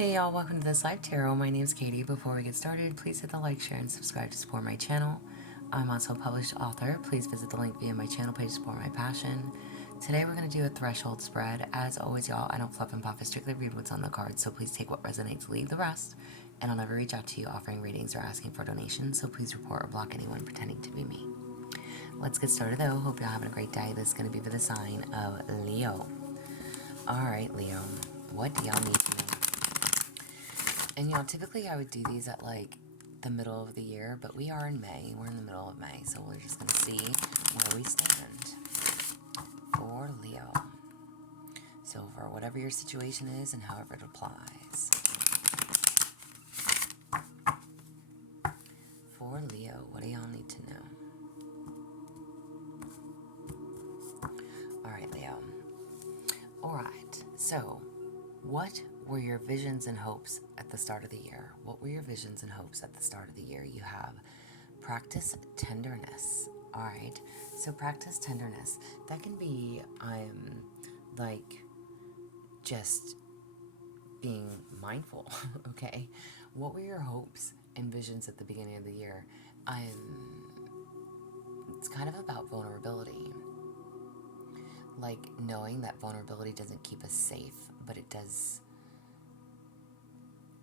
Hey y'all, welcome to this live tarot. My name is Katie. Before we get started, please hit the like, share, and subscribe to support my channel. I'm also a published author. Please visit the link via my channel page to support my passion. Today we're going to do a threshold spread. As always, y'all, I don't fluff and puff. I strictly read what's on the cards, so please take what resonates, leave the rest. And I'll never reach out to you offering readings or asking for donations, so please report or block anyone pretending to be me. Let's get started though. Hope y'all having a great day. This is going to be for the sign of Leo. Alright, Leo, what do y'all need to know? And y'all, typically I would do these at like the middle of the year, but we are in May. We're in the middle of May, so we're just going to see where we stand for Leo. So for whatever your situation is and however it applies. For Leo, what do y'all need to know? Alright, Leo. Alright, so what were your visions and hopes at the start of the year? What were your visions and hopes at the start of the year? You have practice tenderness. All right. So practice tenderness. That can be like just being mindful. Okay. What were your hopes and visions at the beginning of the year? It's kind of about vulnerability. Like knowing that vulnerability doesn't keep us safe, but it does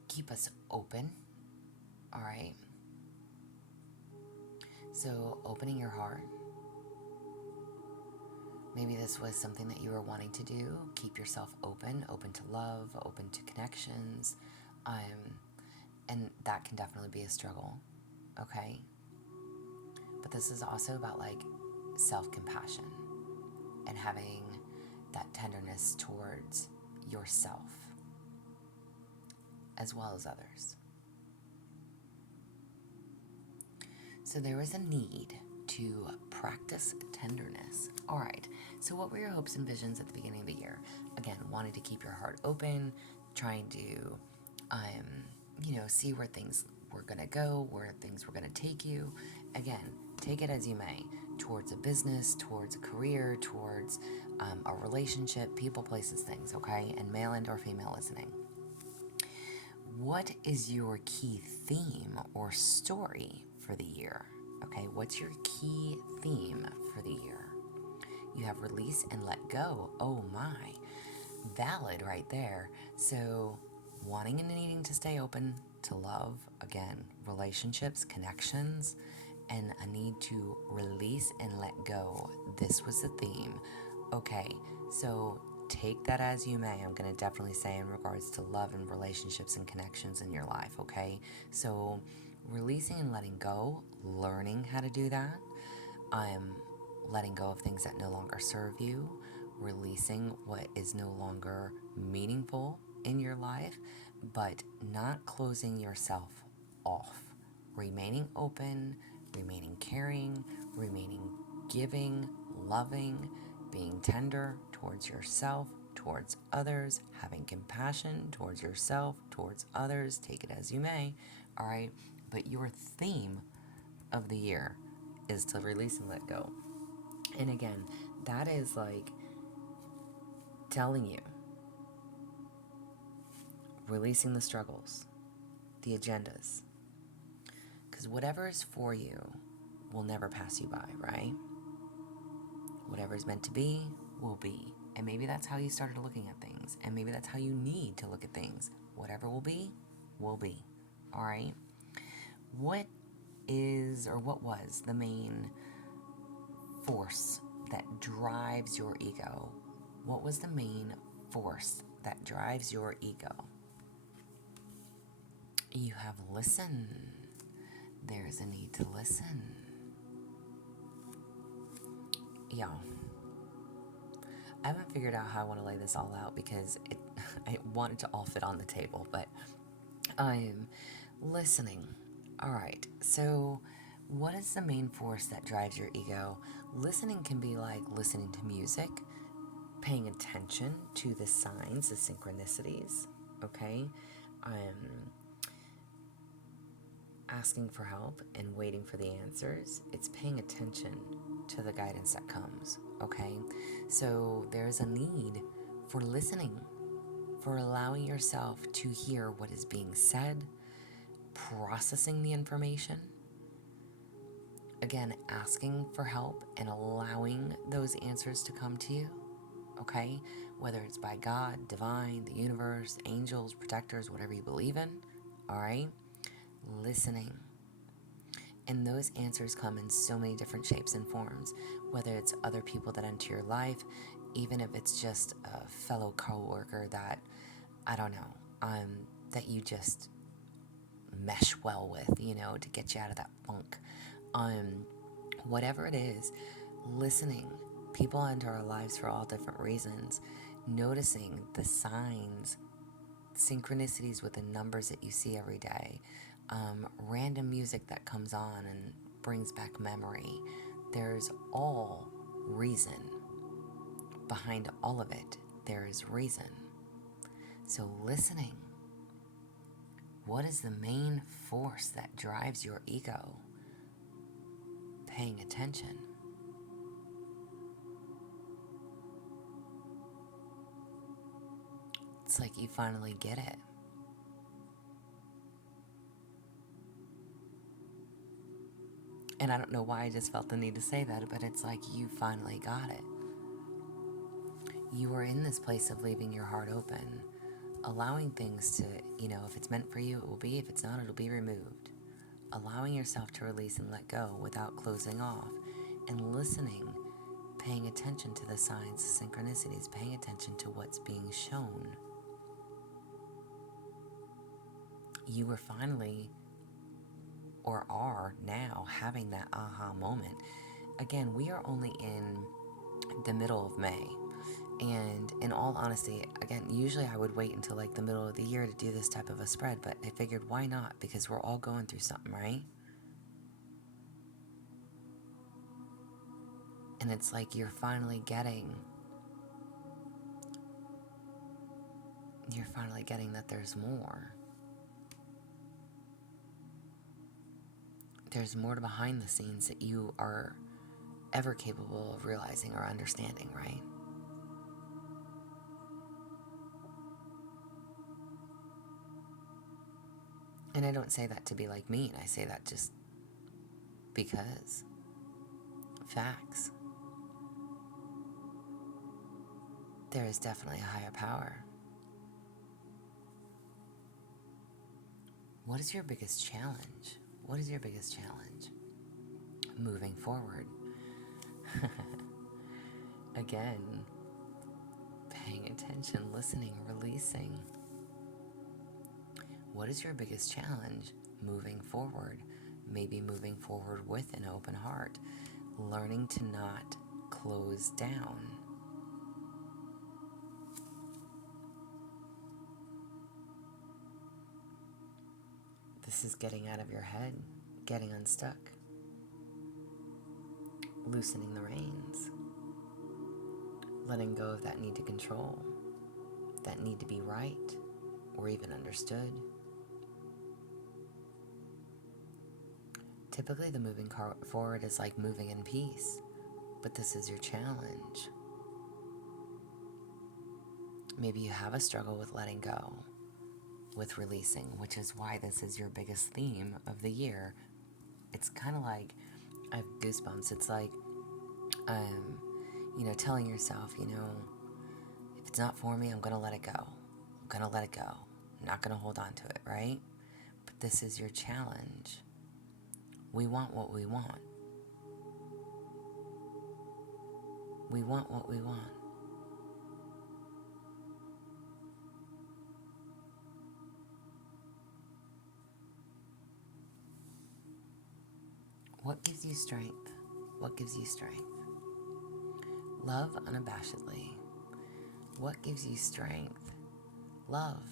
keep us open. All right. So opening your heart. Maybe this was something that you were wanting to do. Keep yourself open to love, open to connections. And that can definitely be a struggle. Okay. But this is also about like self-compassion and having that tenderness towards yourself as well as others. So there was a need to practice tenderness. All right, so what were your hopes and visions at the beginning of the year? Again, wanting to keep your heart open, trying to, see where things were going to go, where things were going to take you. Again, take it as you may, towards a business, towards a career, towards a relationship, people, places, things, okay? And male and or female listening. What is your key theme or story for the year? Okay, what's your key theme for the year? You have release and let go. Oh my, valid right there. So wanting and needing to stay open to love, again, relationships, connections, and a need to release and let go. This was the theme. Okay, so take that as you may. I'm going to definitely say in regards to love and relationships and connections in your life, okay? So releasing and letting go, learning how to do that. I'm letting go of things that no longer serve you, releasing what is no longer meaningful in your life, but not closing yourself off. Remaining open, remaining caring, remaining giving, loving, being tender towards yourself, towards others, having compassion towards yourself, towards others, take it as you may, all right? But your theme of the year is to release and let go. And again, that is like telling you, releasing the struggles, the agendas, because whatever is for you will never pass you by, right? Whatever is meant to be, will be. And maybe that's how you started looking at things. And maybe that's how you need to look at things. Whatever will be, will be. All right? What is, or what was the main force that drives your ego? What was the main force that drives your ego? You have listen. There's a need to listen. Y'all, I haven't figured out how I want to lay this all out because I want it to all fit on the table, but I'm listening. All right, so what is the main force that drives your ego? Listening can be like listening to music, paying attention to the signs, the synchronicities, okay? Asking for help and waiting for the answers. It's paying attention to the guidance that comes, okay? So there's a need for listening. for allowing yourself to hear what is being said, processing the information. Again, asking for help and allowing those answers to come to you, okay? Whether it's by God, divine, the universe, angels, protectors, whatever you believe in, all right? Listening. And those answers come in so many different shapes and forms, whether it's other people that enter your life, even if it's just a fellow coworker that, I don't know, that you just mesh well with, to get you out of that funk. Whatever it is, listening. People enter our lives for all different reasons. Noticing the signs, synchronicities with the numbers that you see every day. Random music that comes on and brings back memory. There's all reason. Behind all of it, there is reason. So listening. What is the main force that drives your ego? Paying attention. It's like you finally get it. And I don't know why I just felt the need to say that, but it's like you finally got it. You are in this place of leaving your heart open, allowing things to, if it's meant for you, it will be. If it's not, it'll be removed. Allowing yourself to release and let go without closing off, and listening, paying attention to the signs, the synchronicities, paying attention to what's being shown. You are finally, or are now, having that aha moment. Again, we are only in the middle of May. And in all honesty, again, usually I would wait until like the middle of the year to do this type of a spread, but I figured why not? Because we're all going through something, right? And it's like you're finally getting that there's more. There's more to behind the scenes that you are ever capable of realizing or understanding, right? And I don't say that to be like mean. I say that just because. Facts. There is definitely a higher power. What is your biggest challenge? What is your biggest challenge? Moving forward. Again, paying attention, listening, releasing. What is your biggest challenge? Moving forward. Maybe moving forward with an open heart. Learning to not close down. This is getting out of your head, getting unstuck, loosening the reins, letting go of that need to control, that need to be right or even understood. Typically, the moving forward is like moving in peace, but this is your challenge. Maybe you have a struggle with letting go, with releasing, which is why this is your biggest theme of the year. It's kind of like, I have goosebumps. It's like, telling yourself, if it's not for me, I'm going to let it go. I'm going to let it go. I'm not going to hold on to it, right? But this is your challenge. We want what we want. We want what we want. What gives you strength? What gives you strength? Love unabashedly. What gives you strength? Love.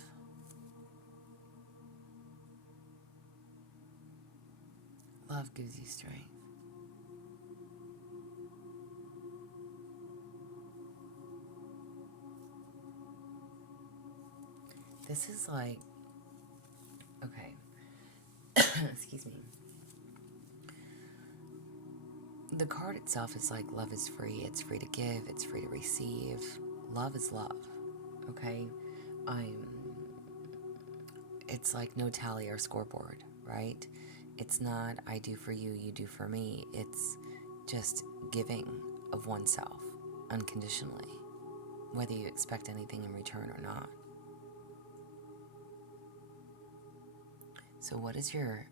Love gives you strength. This is like, okay, excuse me. The card itself is like, love is free. It's free to give. It's free to receive. Love is love, okay? I'm it's like no tally or scoreboard, right? It's not I do for you, you do for me. It's just giving of oneself unconditionally, whether you expect anything in return or not. So, what is your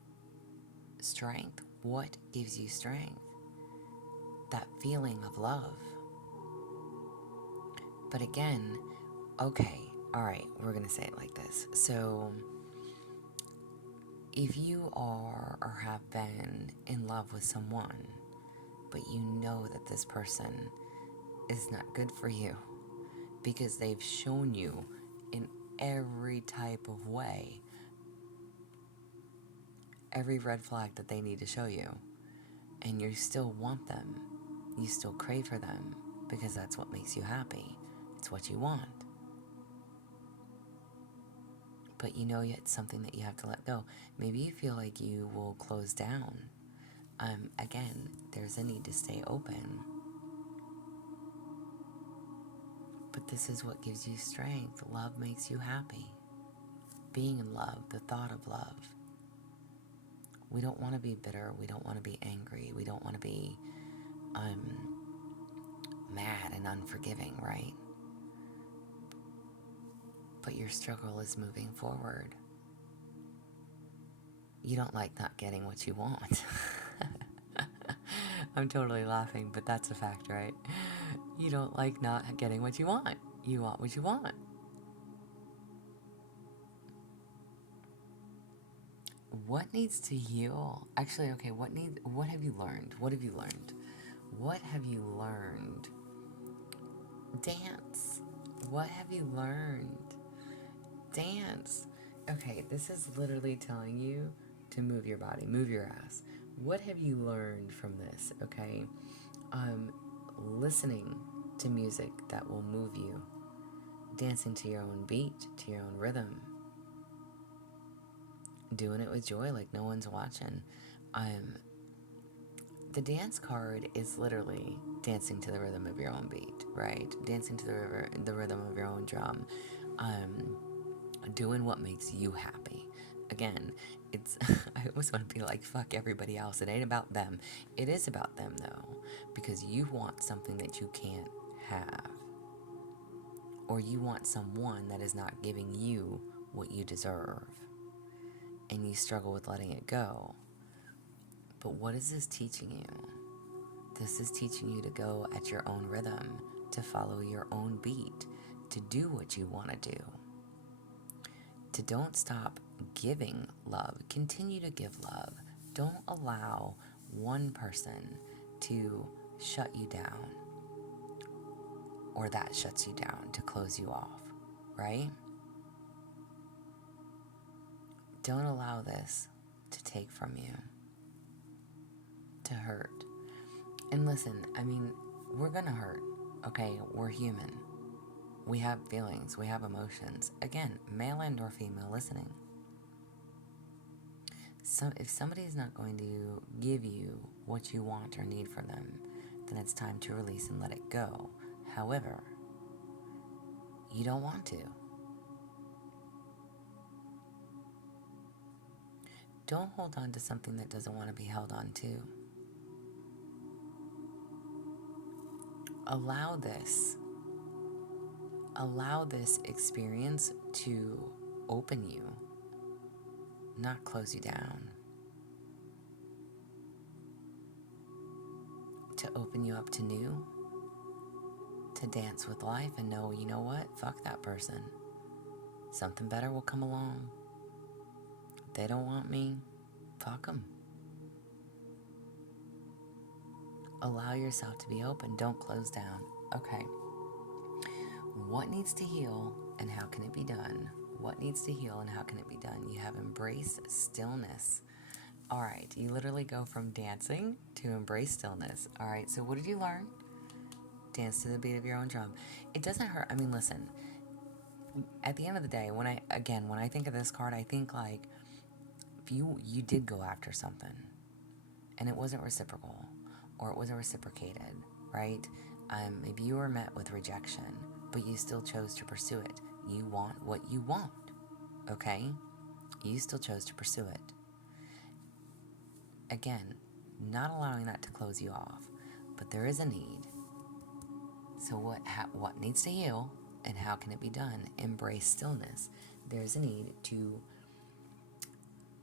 strength? What gives you strength? That feeling of love. But again, okay, all right, we're going to say it like this. So, if you are or have been in love with someone, but you know that this person is not good for you because they've shown you in every type of way, every red flag that they need to show you, and you still want them, you still crave for them because that's what makes you happy, it's what you want. But you know it's something that you have to let go. Maybe you feel like you will close down. Again, there's a need to stay open. But this is what gives you strength. Love makes you happy. Being in love, the thought of love. We don't want to be bitter. We don't want to be angry. We don't want to be mad and unforgiving, right? But your struggle is moving forward. You don't like not getting what you want. I'm totally laughing, but that's a fact, right? You don't like not getting what you want. You want what you want. What needs to heal? Actually, okay, what have you learned? What have you learned? What have you learned? Dance. What have you learned? Dance. Okay, this is literally telling you to move your body, move your ass. What have you learned from this? Okay, listening to music that will move you, dancing to your own beat, to your own rhythm, doing it with joy like no one's watching. The dance card is literally dancing to the rhythm of your own beat, right? Dancing to the rhythm of your own drum. Doing what makes you happy. Again, it's I almost want to be like, fuck everybody else. It ain't about them. It is about them though, because you want something that you can't have. Or you want someone that is not giving you what you deserve. And you struggle with letting it go. But what is this teaching you? This is teaching you to go at your own rhythm, to follow your own beat, to do what you want to do. To don't stop giving love. Continue to give love. Don't allow one person to shut you down, or that shuts you down, to close you off, right? Don't allow this to take from you, to hurt. And listen, I mean, we're gonna hurt, okay? We're human. We have feelings, we have emotions. Again, male and or female listening. So if somebody's not going to give you what you want or need from them, then it's time to release and let it go. However, you don't want to. Don't hold on to something that doesn't want to be held on to. Allow this experience to open you, not close you down. To open you up to new, to dance with life and know, you know what? Fuck that person. Something better will come along. If they don't want me, fuck them. Allow yourself to be open. Don't close down. Okay. What needs to heal and how can it be done? What needs to heal and how can it be done? You have embraced stillness. All right. You literally go from dancing to embrace stillness. All right. So what did you learn? Dance to the beat of your own drum. It doesn't hurt. I mean, listen, at the end of the day, when I think of this card, I think like, if you did go after something and it wasn't reciprocal or it wasn't reciprocated, right? Maybe you were met with rejection, but you still chose to pursue it. You want what you want, okay? You still chose to pursue it. Again, not allowing that to close you off, but there is a need. So what needs to heal, and how can it be done? Embrace stillness. There's a need to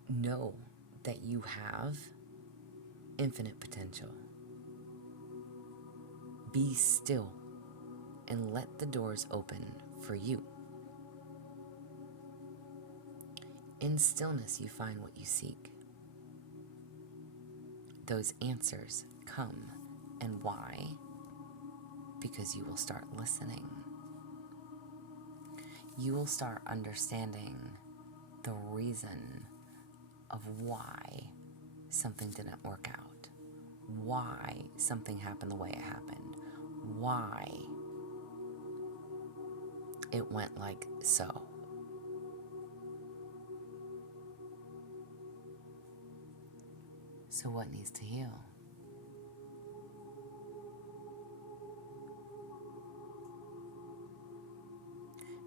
know that you have infinite potential. Be still and let the doors open for you. In stillness, you find what you seek. Those answers come. And why? Because you will start listening. You will start understanding the reason of why something didn't work out, why something happened the way it happened, why it went like so. So what needs to heal?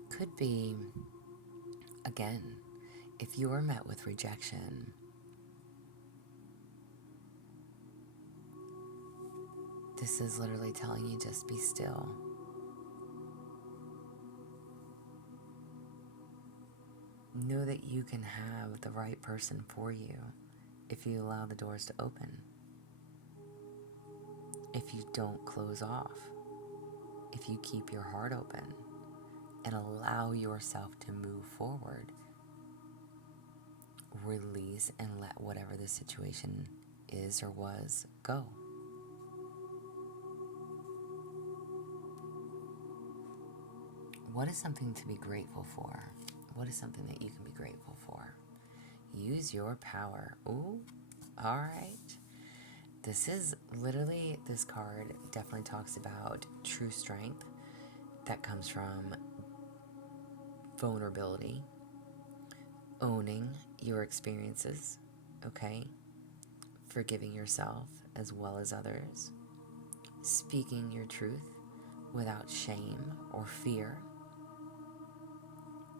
Could be, again, if you were met with rejection, this is literally telling you just be still. Know that you can have the right person for you if you allow the doors to open. If you don't close off. If you keep your heart open and allow yourself to move forward. Release and let whatever the situation is or was go. What is something to be grateful for? What is something that you can be grateful for? Use your power. Ooh, all right. This card definitely talks about true strength that comes from vulnerability, owning your experiences, okay? Forgiving yourself as well as others, speaking your truth without shame or fear.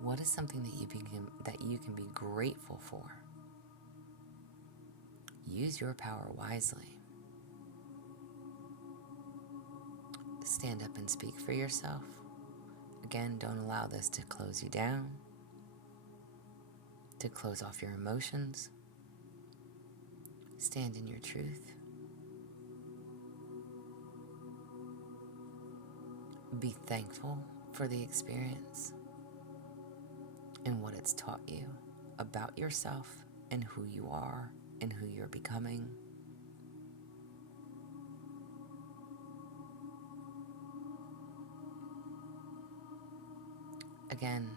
What is something that you can be grateful for? Use your power wisely. Stand up and speak for yourself. Again, don't allow this to close you down, to close off your emotions. Stand in your truth. Be thankful for the experience and what it's taught you about yourself and who you are and who you're becoming. Again,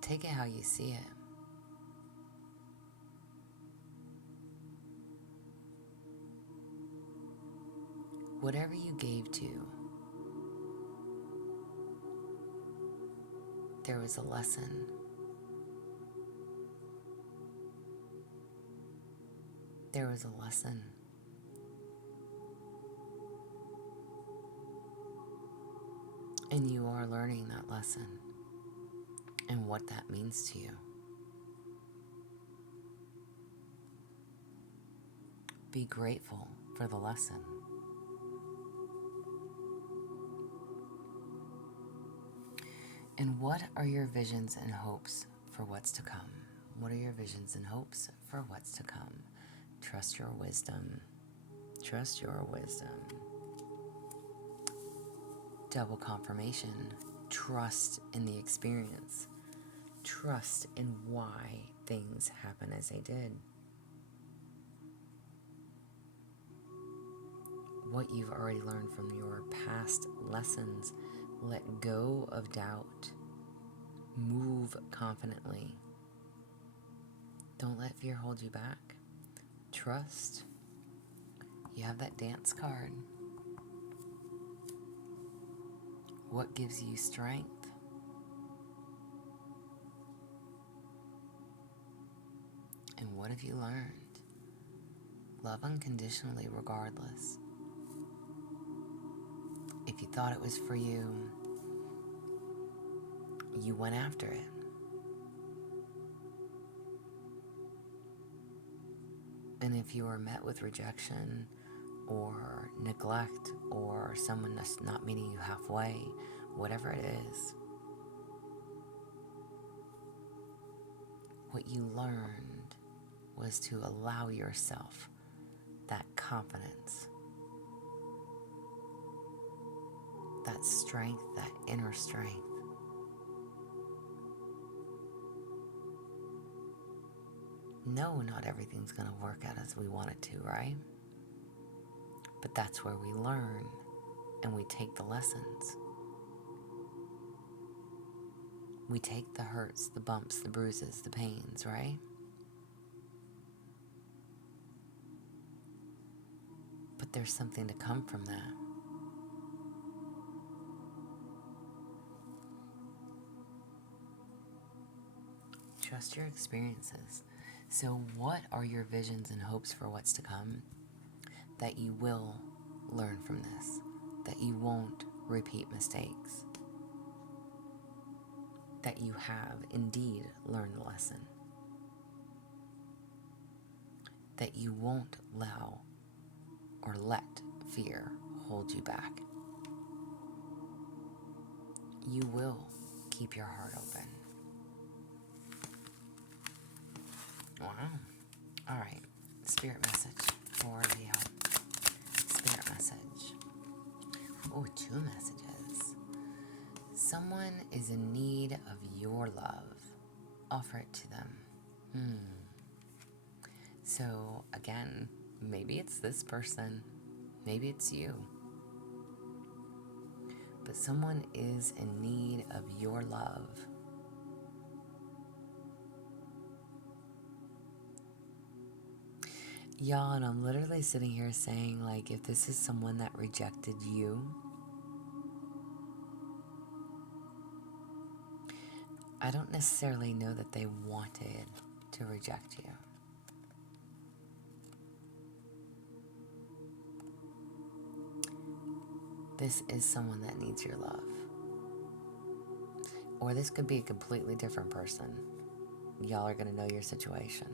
take it how you see it. Whatever you gave to, there was a lesson. There was a lesson. And you are learning that lesson and what that means to you. Be grateful for the lesson. And what are your visions and hopes for what's to come? What are your visions and hopes for what's to come? Trust your wisdom. Trust your wisdom. Double confirmation. Trust in the experience. Trust in why things happen as they did. What you've already learned from your past lessons. Let go of doubt. Move confidently. Don't let fear hold you back. Trust. You have that dance card. What gives you strength? And what have you learned? Love unconditionally regardless. If you thought it was for you, you went after it. And if you were met with rejection or neglect or someone that's not meeting you halfway, whatever it is, what you learned was to allow yourself that confidence, that strength, that inner strength. No, not everything's going to work out as we want it to, right? But that's where we learn and we take the lessons. We take the hurts, the bumps, the bruises, the pains, right? But there's something to come from that. Trust your experiences. So what are your visions and hopes for what's to come? That you will learn from this, that you won't repeat mistakes, that you have indeed learned the lesson, that you won't allow or let fear hold you back. You will keep your heart open. Wow. All right. Spirit message for Leo. Spirit message. Oh, 2 messages. Someone is in need of your love. Offer it to them. So, again, maybe it's this person. Maybe it's you. But someone is in need of your love. Y'all, and I'm literally sitting here saying, like, if this is someone that rejected you, I don't necessarily know that they wanted to reject you. This is someone that needs your love. Or this could be a completely different person. Y'all are going to know your situation.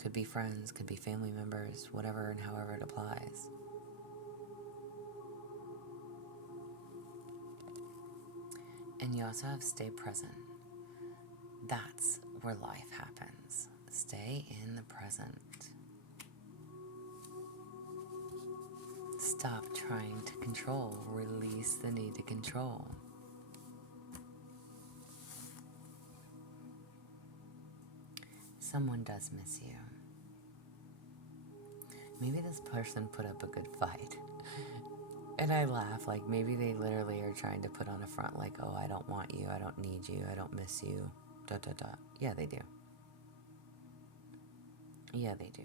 Could be friends, could be family members, whatever and however it applies. And you also have stay present. That's where life happens. Stay in the present. Stop trying to control. Release the need to control. Someone does miss you. Maybe this person put up a good fight. And I laugh, like maybe they literally are trying to put on a front like, oh, I don't want you, I don't need you, I don't miss you, ... Yeah, they do. Yeah, they do.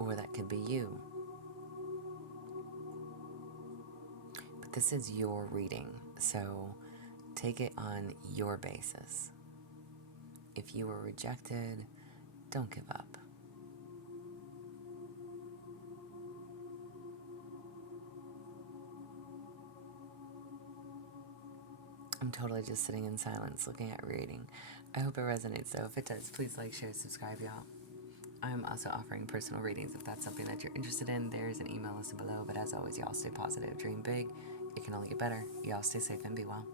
Or that could be you. But this is your reading, so take it on your basis. If you were rejected, don't give up. I'm totally just sitting in silence looking at reading. I hope it resonates, so if it does, please like, share, subscribe, y'all. I'm also offering personal readings if that's something that you're interested in. There's an email listed below, but as always, y'all stay positive, dream big. It can only get better. Y'all stay safe and be well.